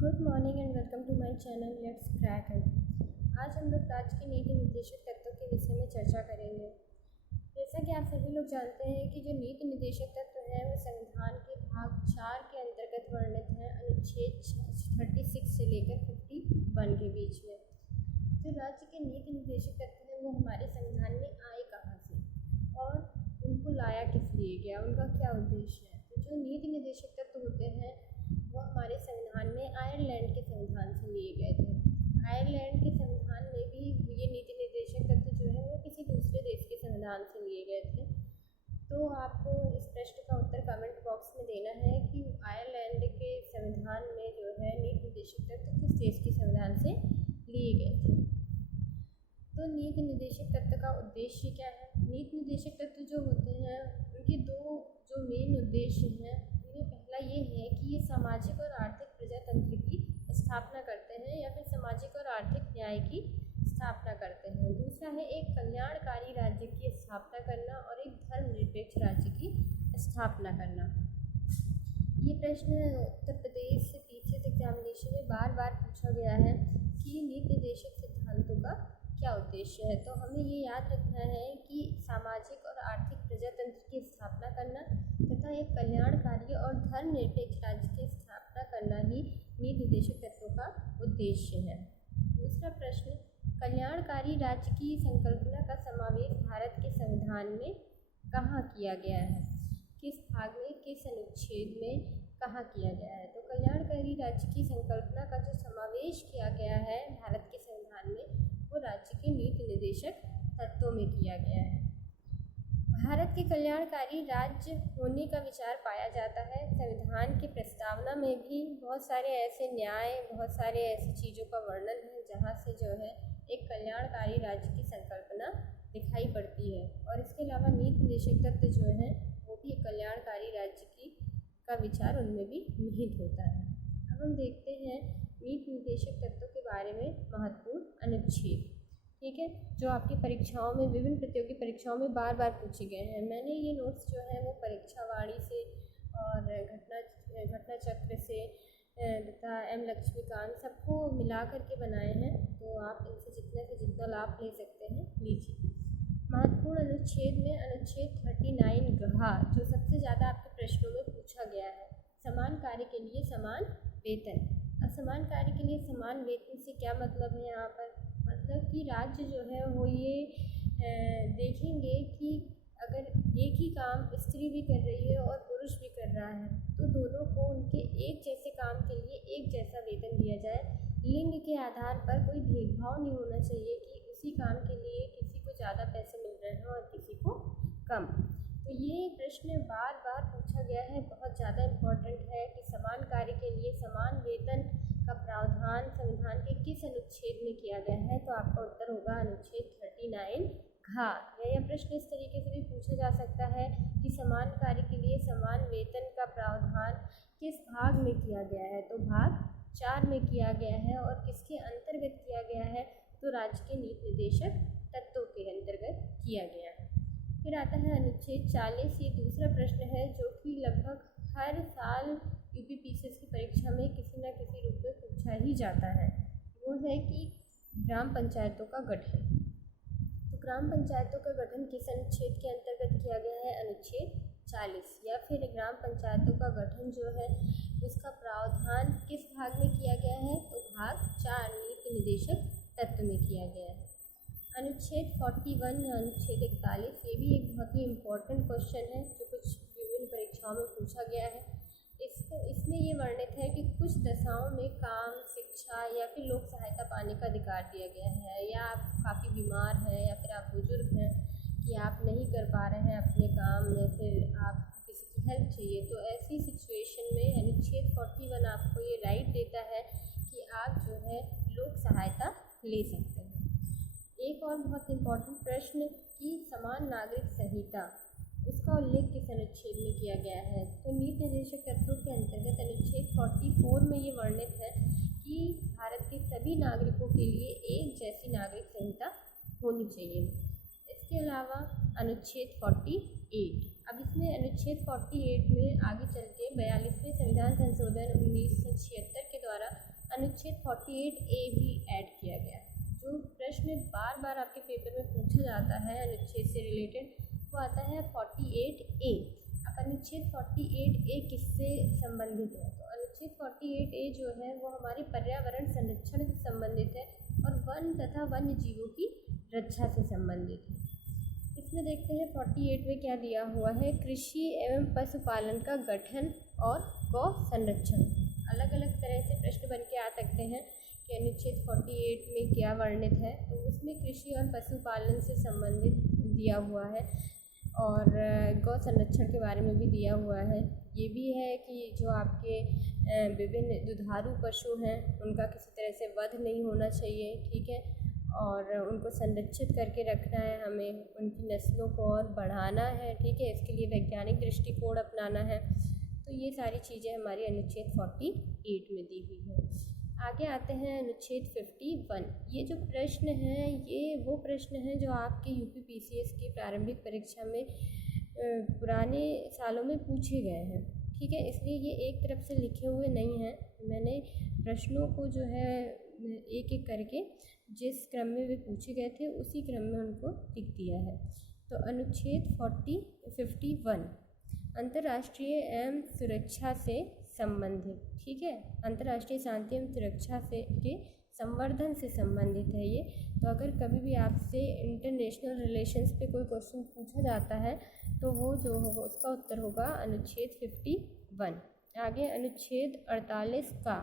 Good morning and welcome to my channel let's crack it. आज हम लोग राज्य के नीति निर्देशक तत्वों के विषय में चर्चा करेंगे। जैसा कि आप सभी लोग जानते हैं कि जो नीति निर्देशक तत्व हैं वो संविधान के भाग 4 के अंतर्गत वर्णित हैं, अनुच्छेद 36 से लेकर 51 के बीच में। जो राज्य के नीति निर्देशक तत्व हैं वो हमारे संविधान में आए कहाँ से और उनको लाया किस लिए गया, उनका क्या उद्देश्य है। तो जो नीति निर्देशक तत्व होते हैं वो हमारे संविधान में आयरलैंड के संविधान से लिए गए थे। आयरलैंड के संविधान में भी ये नीति निर्देशक तत्व जो है वो किसी दूसरे देश के संविधान से लिए गए थे। तो आपको इस प्रश्न का उत्तर कमेंट बॉक्स में देना है कि आयरलैंड के संविधान में जो है नीति निर्देशक तत्व किस देश के संविधान से लिए गए थे। तो नीति निर्देशक तत्व का उद्देश्य क्या है। नीति निर्देशक तत्व जो होते हैं उनके दो जो मेन उद्देश्य हैं, उनमें पहला ये है कि ये सामाजिक और आर्थिक प्रजातंत्र की स्थापना करते हैं या फिर सामाजिक और आर्थिक न्याय की स्थापना करते हैं। दूसरा है एक कल्याणकारी राज्य की स्थापना करना और एक धर्मनिरपेक्ष राज्य की स्थापना करना। ये प्रश्न उत्तर प्रदेश टीचर्स एग्जामिनेशन में बार बार पूछा गया है कि नीति निर्देशक सिद्धांतों का क्या उद्देश्य है। तो हमें ये याद रखना है कि सामाजिक और आर्थिक प्रजातंत्र की स्थापना करना तथा एक कल्याणकारी और धर्मनिरपेक्ष राज्य की स्थापना करना ही नीति निर्देशक तत्वों का उद्देश्य है। दूसरा प्रश्न, कल्याणकारी राज्य की संकल्पना का समावेश भारत के संविधान में कहाँ किया गया है, किस भाग में, किस अनुच्छेद में कहाँ किया गया है। तो कल्याणकारी राज्य की संकल्पना का जो समावेश किया गया है भारत के संविधान में वो राज्य के नीति निर्देशक तत्वों में किया गया है। भारत के कल्याणकारी राज्य होने का विचार पाया जाता है। संविधान की प्रस्तावना में भी बहुत सारे ऐसे न्याय, बहुत सारे ऐसी चीज़ों का वर्णन है जहाँ से जो है एक कल्याणकारी राज्य की संकल्पना दिखाई पड़ती है। और इसके अलावा नीति निर्देशक तत्व जो है वो भी एक कल्याणकारी राज्य की का विचार उनमें भी निहित होता है। अब हम देखते हैं नीति निर्देशक तत्वों के बारे में महत्वपूर्ण अनुच्छेद, ठीक है, जो आपकी परीक्षाओं में, विभिन्न प्रतियोगी परीक्षाओं में बार बार पूछे गए हैं। मैंने ये नोट्स जो है वो परीक्षावाणी से और घटना चक्र से तथा एम लक्ष्मीकांत सबको मिला करके बनाए हैं। तो आप इनसे जितने से जितना लाभ ले सकते हैं लीजिए। महत्वपूर्ण अनुच्छेद में अनुच्छेद 39 गहा जो सबसे ज़्यादा आपके प्रश्नों में पूछा गया है, समान कार्य के लिए समान वेतन। असमान कार्य के लिए समान वेतन से क्या मतलब है यहाँ पर, मतलब कि राज्य जो है वो ये देखेंगे कि अगर एक ही काम स्त्री भी कर रही है और पुरुष भी कर रहा है तो दोनों को उनके एक जैसे काम के लिए एक जैसा वेतन दिया जाए। लिंग के आधार पर कोई भेदभाव नहीं होना चाहिए कि उसी काम के लिए किसी को ज़्यादा पैसे मिल रहे हैं और किसी को कम। तो ये प्रश्न बार बार पूछा गया है, बहुत ज़्यादा इम्पोर्टेंट है कि समान कार्य के लिए समान वेतन का प्रावधान संविधान के किस अनुच्छेद में किया गया है। तो आपका उत्तर होगा अनुच्छेद 39 घ। यह प्रश्न इस तरीके से भी पूछा जा सकता है कि समान कार्य के लिए समान वेतन का प्रावधान किस भाग में किया गया है। तो भाग 4 में किया गया है और किसके अंतर्गत किया गया है, तो राज्य के नीति निर्देशक तत्वों के अंतर्गत किया गया है। फिर आता है अनुच्छेद 40। ये दूसरा प्रश्न है जो कि लगभग हर साल यूपीपीसीएस की परीक्षा में किसी न किसी रूप में पूछा ही जाता है। वो है कि ग्राम पंचायतों का गठन। तो ग्राम पंचायतों का गठन किस अनुच्छेद के अंतर्गत किया गया है, अनुच्छेद 40। या फिर ग्राम पंचायतों का गठन जो है उसका प्रावधान किस भाग में किया गया है, तो भाग 4 नीति निर्देशक तत्व में किया गया है। अनुच्छेद 41 या अनुच्छेद 41 ये भी एक बहुत ही इम्पोर्टेंट क्वेश्चन है जो कुछ विभिन्न परीक्षाओं में पूछा गया है। इसमें ये वर्णित है कि कुछ दशाओं में काम, शिक्षा या फिर लोक सहायता पाने का अधिकार दिया गया है, या आप काफ़ी बीमार हैं या फिर आप बुजुर्ग हैं कि आप नहीं कर पा रहे हैं अपने काम, या फिर आप किसी की हेल्प चाहिए, तो ऐसी सिचुएशन में अनुच्छेद 41 आपको ये राइट देता है कि आप जो है लोक सहायता ले सकते हैं। एक और बहुत इम्पोर्टेंट प्रश्न कि समान नागरिक संहिता, उसका उल्लेख किस अनुच्छेद में किया गया है। तो नीति निर्देशक तत्वों के अंतर्गत अनुच्छेद 44 में ये वर्णित है कि भारत के सभी नागरिकों के लिए एक जैसी नागरिक संहिता होनी चाहिए। इसके अलावा अनुच्छेद 48, अब इसमें अनुच्छेद 48 में आगे चल के 42वें संविधान संशोधन 1976 के द्वारा अनुच्छेद 48A भी ऐड किया गया है। जो प्रश्न बार बार आपके पेपर में पूछा जाता है अनुच्छेद से रिलेटेड, वो आता है 48A। अब अनुच्छेद 48A किससे संबंधित है? तो अनुच्छेद 48A जो है वो हमारी पर्यावरण संरक्षण से संबंधित है और वन तथा वन्य जीवों की रक्षा से संबंधित है। इसमें देखते हैं 48 में क्या दिया हुआ है। कृषि एवं पशुपालन का गठन और गौ संरक्षण। अलग अलग तरह से प्रश्न बन के आ सकते हैं कि अनुच्छेद 48 में क्या वर्णित है। तो उसमें कृषि और पशुपालन से संबंधित दिया हुआ है और गौ संरक्षण के बारे में भी दिया हुआ है। ये भी है कि जो आपके विभिन्न दुधारू पशु हैं उनका किसी तरह से वध नहीं होना चाहिए, ठीक है, और उनको संरक्षित करके रखना है, हमें उनकी नस्लों को और बढ़ाना है, ठीक है, इसके लिए वैज्ञानिक दृष्टिकोण अपनाना है। तो ये सारी चीज़ें हमारी अनुच्छेद 48 में दी हुई है। आगे आते हैं अनुच्छेद 51। ये जो प्रश्न हैं ये वो प्रश्न हैं जो आपके यूपी पीसीएस की प्रारंभिक परीक्षा में पुराने सालों में पूछे गए हैं, ठीक है, इसलिए ये एक तरफ से लिखे हुए नहीं हैं। मैंने प्रश्नों को जो है एक एक करके जिस क्रम में वे पूछे गए थे उसी क्रम में उनको लिख दिया है। तो अनुच्छेद 51 अंतर्राष्ट्रीय एवं सुरक्षा से संबंधित, ठीक है, अंतर्राष्ट्रीय शांति एवं सुरक्षा से के संवर्धन से संबंधित है ये। तो अगर कभी भी आपसे इंटरनेशनल रिलेशंस पे कोई क्वेश्चन पूछा जाता है तो वो जो होगा उसका उत्तर होगा अनुच्छेद 51। आगे अनुच्छेद 48 का,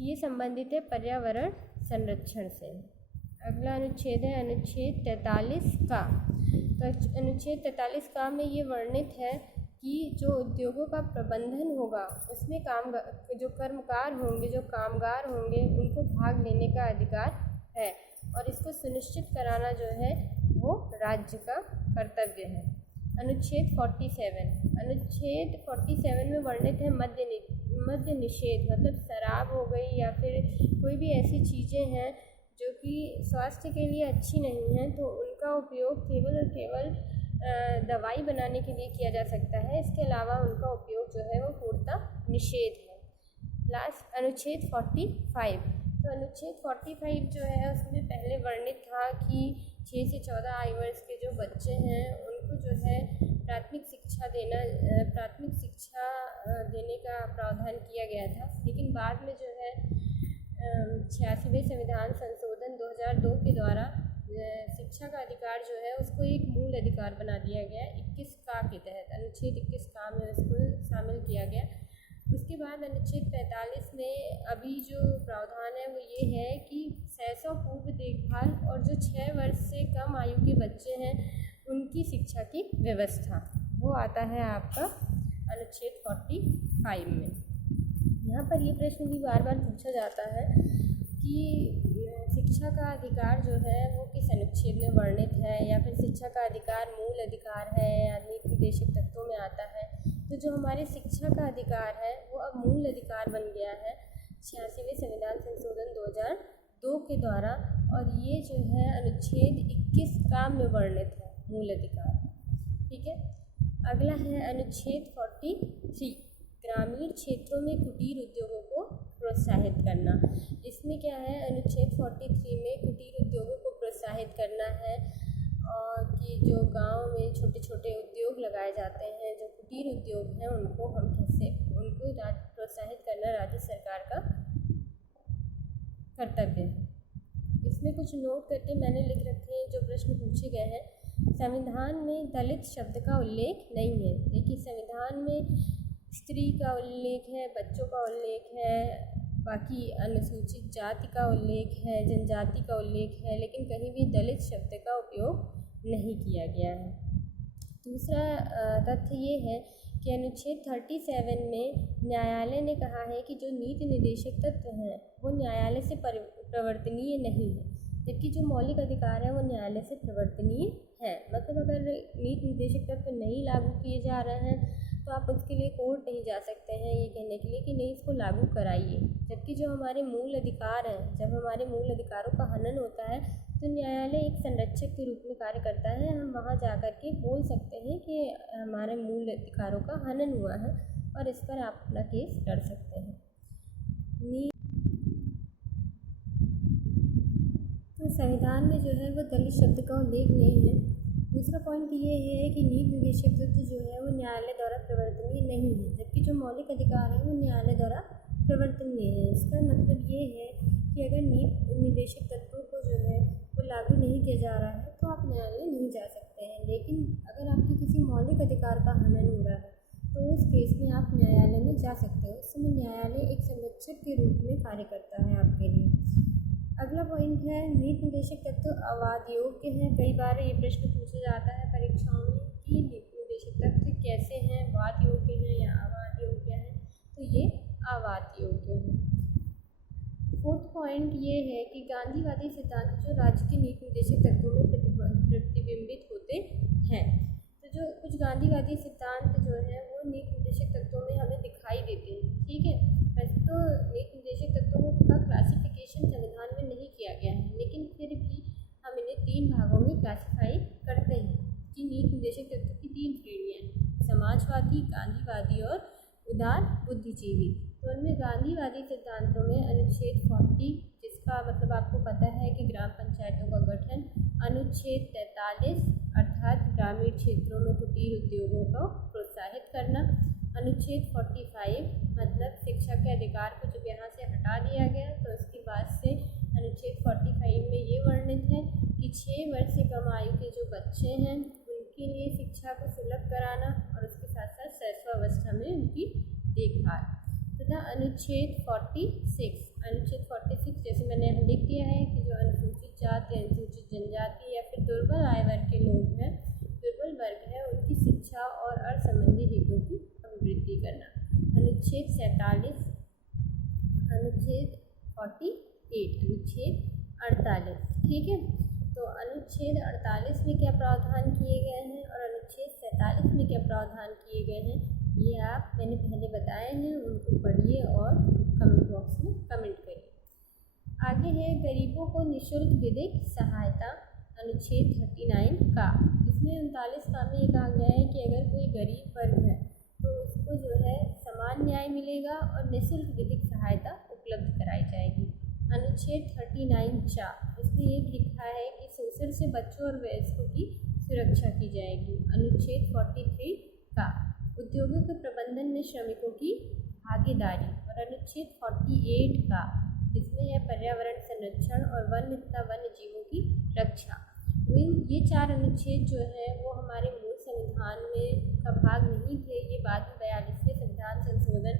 ये संबंधित है पर्यावरण संरक्षण से। अगला अनुच्छेद है अनुच्छेद 43 का। तो अनुच्छेद 43 का में ये वर्णित है कि जो उद्योगों का प्रबंधन होगा उसमें जो कर्मकार होंगे, जो कामगार होंगे, उनको भाग लेने का अधिकार है और इसको सुनिश्चित कराना जो है वो राज्य का कर्तव्य है। अनुच्छेद 47 में वर्णित है मद्य निषेध, मतलब शराब हो गई या फिर कोई भी ऐसी चीज़ें हैं जो कि स्वास्थ्य के लिए अच्छी नहीं हैं, तो उनका उपयोग केवल और केवल दवाई बनाने के लिए किया जा सकता है। इसके अलावा उनका उपयोग जो है वो पूर्णतः निषेध है। लास्ट अनुच्छेद 45। तो अनुच्छेद 45 जो है उसमें पहले वर्णित था कि 6 से 14 आयु वर्ष के जो बच्चे हैं उनको जो है प्राथमिक शिक्षा देने का प्रावधान किया गया था, लेकिन बाद में जो है 86वें संविधान संशोधन 2002 के द्वारा शिक्षा का अधिकार जो है उसको एक मूल अधिकार बना दिया गया। 21 का के तहत अनुच्छेद 21 का में उसको शामिल किया गया। उसके बाद अनुच्छेद 45 में अभी जो प्रावधान है वो ये है कि शैशव पूर्व देखभाल और जो 6 वर्ष से कम आयु के बच्चे हैं उनकी शिक्षा की व्यवस्था, वो आता है आपका अनुच्छेद 45 में। यहाँ पर ये प्रश्न भी बार बार पूछा जाता है कि शिक्षा का अधिकार जो है वो किस अनुच्छेद में वर्णित है, या फिर शिक्षा का अधिकार मूल अधिकार है या नीति निर्देशक तत्वों में आता है। तो जो हमारे शिक्षा का अधिकार है वो अब मूल अधिकार बन गया है 86वें संविधान संशोधन 2002 के द्वारा, और ये जो है अनुच्छेद 21 का में वर्णित है मूल अधिकार, ठीक है। अगला है अनुच्छेद 43, ग्रामीण क्षेत्रों में कुटीर उद्योगों को प्रोत्साहित करना। इसमें क्या है, अनुच्छेद 43 में कुटीर उद्योगों को प्रोत्साहित करना है और कि जो गांव में छोटे छोटे उद्योग लगाए जाते हैं, जो कुटीर उद्योग हैं, उनको प्रोत्साहित करना राज्य सरकार का कर्तव्य है। इसमें कुछ नोट करके मैंने लिख रखे हैं जो प्रश्न पूछे गए हैं। संविधान में दलित शब्द का उल्लेख नहीं है। देखिए, संविधान में स्त्री का उल्लेख है, बच्चों का उल्लेख है, बाकी अनुसूचित जाति का उल्लेख है, जनजाति का उल्लेख है, लेकिन कहीं भी दलित शब्द का उपयोग नहीं किया गया है। दूसरा तथ्य ये है कि अनुच्छेद 37 में न्यायालय ने कहा है कि जो नीति निर्देशक तत्व हैं वो न्यायालय से प्रवर्तनीय नहीं है, जबकि जो मौलिक अधिकार है वो न्यायालय से प्रवर्तनीय है। मतलब अगर नीति निर्देशक तत्व नहीं लागू किए जा रहे हैं तो आप उसके लिए कोर्ट नहीं जा सकते हैं ये कहने के लिए कि नहीं इसको लागू कराइए, जबकि जो हमारे मूल अधिकार हैं, जब हमारे मूल अधिकारों का हनन होता है तो न्यायालय एक संरक्षक के रूप में कार्य करता है। हम वहाँ जा कर के बोल सकते हैं कि हमारे मूल अधिकारों का हनन हुआ है और इस पर आप अपना केस लड़ सकते हैं। संविधान में जो है वो दलित शब्द का उल्लेख नहीं है। दूसरा पॉइंट ये है कि नीति निर्देशक तत्व जो है वो न्यायालय द्वारा प्रवर्तनीय नहीं है, जबकि जो मौलिक अधिकार है वो न्यायालय द्वारा प्रवर्तनीय है। इसका मतलब ये है कि अगर नीति निर्देशक तत्वों को जो है वो लागू नहीं किया जा रहा है तो आप न्यायालय नहीं जा सकते हैं। लेकिन अगर आपके किसी मौलिक अधिकार का हनन हो रहा है तो उस केस में आप न्यायालय में जा सकते हो। उस समय न्यायालय एक संरक्षक के रूप में कार्य करता है आपके लिए। अगला पॉइंट है नीति निर्देशक तत्व अवाद योग्य है। कई बार ये प्रश्न पूछा जाता है परीक्षाओं में कि नीति निर्देशक तत्व कैसे हैं, वाद योग्य हैं या अवाद योग्य हैं, तो ये अवाद योग्य है। फोर्थ पॉइंट ये है कि गांधीवादी सिद्धांत जो राज्य के नीति निर्देशक तत्वों में प्रतिबिंबित होते हैं। तो जो कुछ गांधीवादी सिद्धांत जो है वो नीति निर्देशक तत्वों में हमें दिखाई देते हैं। ठीक है, वैसे तो नीति निर्देशक तत्वों का क्लासिफिकेशन संविधान में नहीं किया गया है, लेकिन फिर भी हम इन्हें 3 भागों में क्लासिफाई करते हैं कि नीति निर्देशक तत्व की 3 श्रेणियाँ हैं, समाजवादी, गांधीवादी और उदार बुद्धिजीवी। तो उनमें गांधीवादी सिद्धांतों में अनुच्छेद 40, जिसका मतलब आपको पता है कि ग्राम पंचायतों का गठन, अनुच्छेद 43 अर्थात ग्रामीण क्षेत्रों में कुटीर उद्योगों को प्रोत्साहित करना, अनुच्छेद 45 मतलब शिक्षा के अधिकार को जब यहाँ से हटा दिया गया तो उसके बाद से अनुच्छेद 45 में ये वर्णित है कि 6 वर्ष से कम आयु के जो बच्चे हैं उनके लिए शिक्षा को सुलभ कराना और उसके साथ साथ शैशवावस्था में उनकी देखभाल तथा अनुच्छेद 46 जैसे मैंने यहाँ लिख दिया है कि जो अनुसूचित जाति, अनुसूचित जनजाति या फिर दुर्बल आय वर्ग के लोग हैं, दुर्बल वर्ग है, उनकी शिक्षा और अर्थ संबंधी हितों की अभिवृद्धि करना। अनुच्छेद 47, अनुच्छेद 48, अनुच्छेद 48। ठीक है, तो अनुच्छेद 48 में क्या प्रावधान किए गए हैं और अनुच्छेद 47 में क्या प्रावधान किए गए हैं, ये आप मैंने पहले बताए हैं, उनको पढ़िए और कमेंट बॉक्स में कमेंट करिए। आगे है गरीबों को निःशुल्क विधिक सहायता, अनुच्छेद 39 का। इसमें 39 का में ये कहा गया है कि अगर कोई गरीब वर्ग है तो उसको जो है समान न्याय मिलेगा और निःशुल्क विधिक सहायता उपलब्ध कराई जाएगी। अनुच्छेद 39 चा, इसमें ये लिखा है कि शोषण से बच्चों और वयस्कों की सुरक्षा की जाएगी। अनुच्छेद 43 का, उद्योगों के प्रबंधन में श्रमिकों की भागीदारी। और अनुच्छेद 48 का, जिसमें है पर्यावरण संरक्षण और वन्य तथा वन्य जीवों की रक्षा। ये 4 अनुच्छेद जो है वो हमारे मूल संविधान में का भाग नहीं थे, ये बाद में 42वें संविधान संशोधन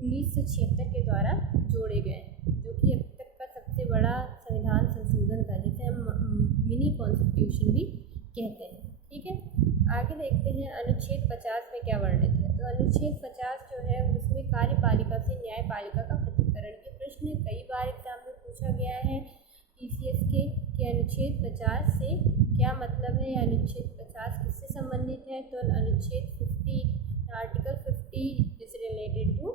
1976 के द्वारा जोड़े गए, जो कि अब तक का सबसे बड़ा संविधान संशोधन था, जिसे हम मिनी कॉन्स्टिट्यूशन भी कहते हैं। ठीक है, आगे देखते हैं अनुच्छेद 50 में क्या वर्णित है। तो अनुच्छेद 50 जो है उसमें कार्यपालिका से न्यायपालिका का पृथक्करण के प्रश्न कई बार एग्जाम में पूछा गया है TCS के कि अनुच्छेद 50 से क्या मतलब है या अनुच्छेद 50 किससे संबंधित है। तो अनुच्छेद 50 आर्टिकल 50 इज रिलेटेड टू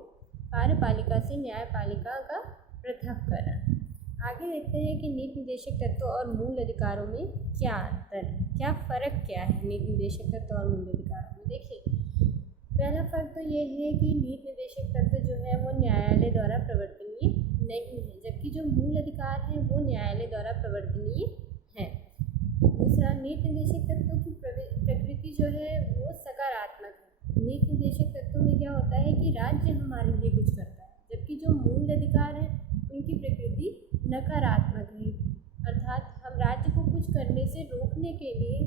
कार्यपालिका से न्यायपालिका का पृथक्करण। आगे देखते हैं कि नीति निर्देशक तत्व और मूल अधिकारों में क्या अंतर है, क्या फ़र्क क्या है नीति निर्देशक तत्व और मूल अधिकारों में। देखिए, पहला फ़र्क तो ये है कि नीति निर्देशक तत्व जो है वो न्यायालय द्वारा प्रवर्तनीय नहीं है, जबकि जो मूल अधिकार हैं वो न्यायालय द्वारा प्रवर्तनीय है। दूसरा, नीति निर्देशक तत्वों की प्रकृति जो है वो सकारात्मक है। नीति निर्देशक तत्वों में क्या होता है कि राज्य हमारे लिए कुछ करता है, जबकि जो मूल अधिकार हैं उनकी प्रकृति नकारात्मक है, अर्थात हम राज्य को कुछ करने से रोकने के लिए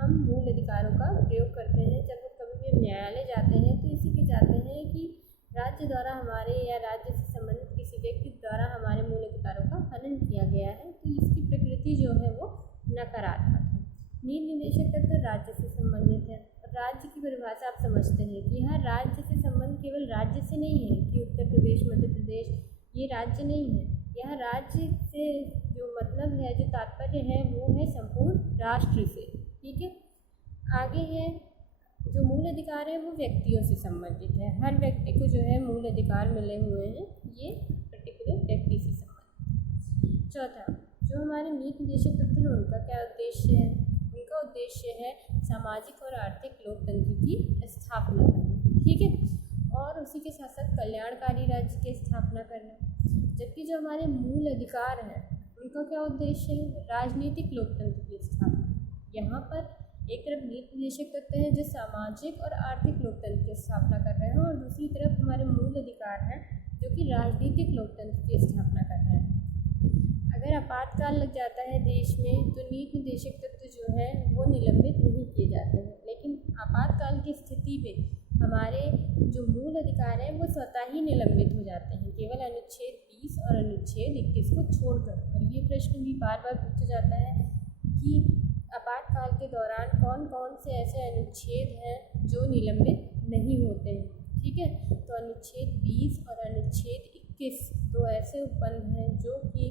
हम मूल अधिकारों का प्रयोग करते हैं। जब कभी भी हम न्यायालय जाते हैं तो इसीलिए जाते हैं कि राज्य द्वारा हमारे या राज्य से संबंधित किसी व्यक्ति द्वारा हमारे मूल अधिकारों का हनन किया गया है, तो इसकी प्रकृति जो है वो नकारात्मक है। नीति निर्देशक तत्व राज्य से संबंधित है। राज्य की परिभाषा आप समझते हैं कि यहाँ राज्य से संबंध केवल राज्य से नहीं है कि उत्तर प्रदेश, मध्य प्रदेश ये राज्य नहीं है। यहाँ राज्य से जो मतलब है, जो तात्पर्य है वो है संपूर्ण राष्ट्र से। ठीक है, आगे है जो मूल अधिकार है वो व्यक्तियों से संबंधित है। हर व्यक्ति को जो है मूल अधिकार मिले हुए हैं, ये पर्टिकुलर व्यक्ति से संबंधित। चौथा, जो हमारे नीति निर्देशक तत्व हैं उनका क्या उद्देश्य है। उनका उद्देश्य है सामाजिक और आर्थिक लोकतंत्र की स्थापना करना। ठीक है, और उसी के साथ साथ कल्याणकारी राज्य की स्थापना करना। जबकि जो हमारे मूल अधिकार हैं उनका क्या उद्देश्य है? राजनीतिक लोकतंत्र की स्थापना। यहाँ पर एक तरफ नीति निर्देशक तत्व हैं जो सामाजिक और आर्थिक लोकतंत्र की स्थापना कर रहे हैं, और दूसरी तरफ हमारे मूल अधिकार हैं जो कि राजनीतिक लोकतंत्र की स्थापना कर रहे हैं। अगर आपातकाल लग जाता है देश में तो नीति निर्देशक तत्व जो है वो निलंबित नहीं किए जाते हैं, लेकिन आपातकाल की स्थिति में हमारे जो मूल अधिकार हैं वो स्वतः ही निलंबित हो जाते हैं, केवल अनुच्छेद 20 और अनुच्छेद 21 को छोड़कर। और ये प्रश्न भी बार बार पूछा जाता है कि आपातकाल के दौरान कौन कौन से ऐसे अनुच्छेद हैं जो निलंबित नहीं होते हैं। ठीक है, तो अनुच्छेद 20 और अनुच्छेद 21 दो ऐसे उपबंध हैं जो कि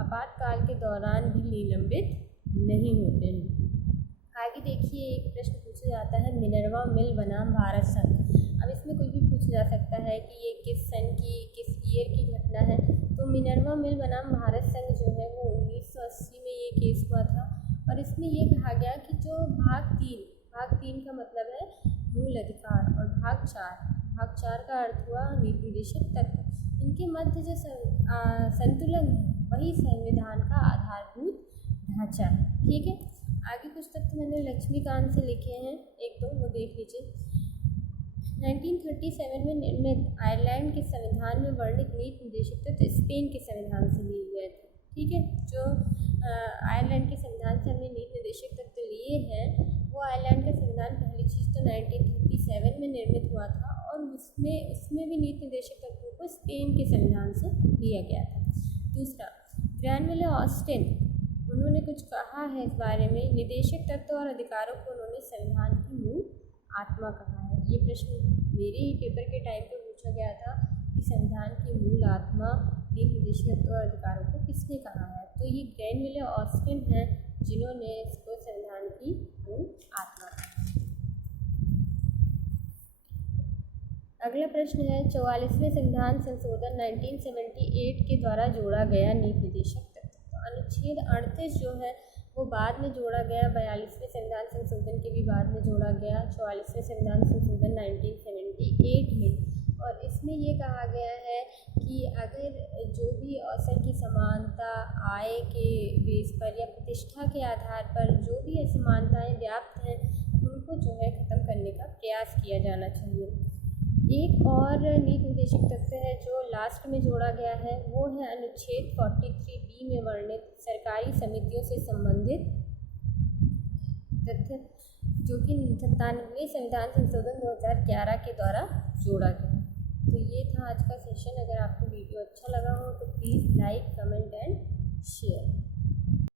आपातकाल के दौरान भी निलंबित नहीं होते हैं। आगे देखिए, एक प्रश्न पूछा जाता है मिनर्वा मिल बनाम भारत संघ। अब इसमें कोई भी पूछा जा सकता है कि ये किस सन की, किस ईयर की घटना है। तो मिनर्वा मिल बनाम भारत संघ जो है वो 1980 में ये केस हुआ था, और इसमें ये कहा गया कि जो भाग 3 का मतलब है मूल अधिकार, और भाग 4 का अर्थ हुआ नीति निर्देशक तत्व, इनके मध्य जो संतुलन है वही संविधान का आधारभूत ढांचा है। ठीक है, आगे कुछ तथ्य मैंने लक्ष्मीकांत से लिखे हैं, एक दो वो देख लीजिए। 1937 में निर्मित आयरलैंड के संविधान में वर्णित नीति निर्देशक तत्व स्पेन के संविधान से लिए गए थे। ठीक है, जो आयरलैंड के संविधान से हमने नीति निर्देशक तत्व लिए हैं वो आयरलैंड का संविधान पहली चीज़ तो 1937 में निर्मित हुआ था, और उसमें भी नीति निर्देशक तत्वों को स्पेन के संविधान से लिया गया था। दूसरा, ग्रैनविले ऑस्टिन, उन्होंने कुछ कहा है इस बारे में, निर्देशक तत्व और अधिकारों को उन्होंने संविधान की मूल आत्मा कहा है। ये प्रश्न मेरे ही पेपर के टाइम पे पूछा गया था कि संविधान की मूल आत्मा नीति निर्देशक तत्व और अधिकारों को किसने कहा है। तो ये ग्रैनविले ऑस्टिन है जिन्होंने इसको संविधान की मूल आत्मा कहा। अगला प्रश्न है 44वें संविधान संशोधन 1978 के द्वारा जोड़ा गया नीति निर्देशक तत्व। तो अनुच्छेद 38 जो है वो बाद में जोड़ा गया, 42वें संविधान संशोधन के भी बाद में जोड़ा गया, 44वें संविधान संशोधन 1978 में। और इसमें ये कहा गया है कि अगर जो भी अवसर की समानता, आय के बेस पर या प्रतिष्ठा के आधार पर जो भी असमानताएं व्याप्त हैं उनको जो है ख़त्म करने का प्रयास किया जाना चाहिए। एक और नीति निर्देशक तत्व है जो लास्ट में जोड़ा गया है, वो है अनुच्छेद 43B में वर्णित सरकारी समितियों से संबंधित तथ्य, जो कि 97वें संविधान संशोधन 2011 के द्वारा जोड़ा गया। तो ये था आज का सेशन। अगर आपको वीडियो अच्छा लगा हो तो please like, comment and share.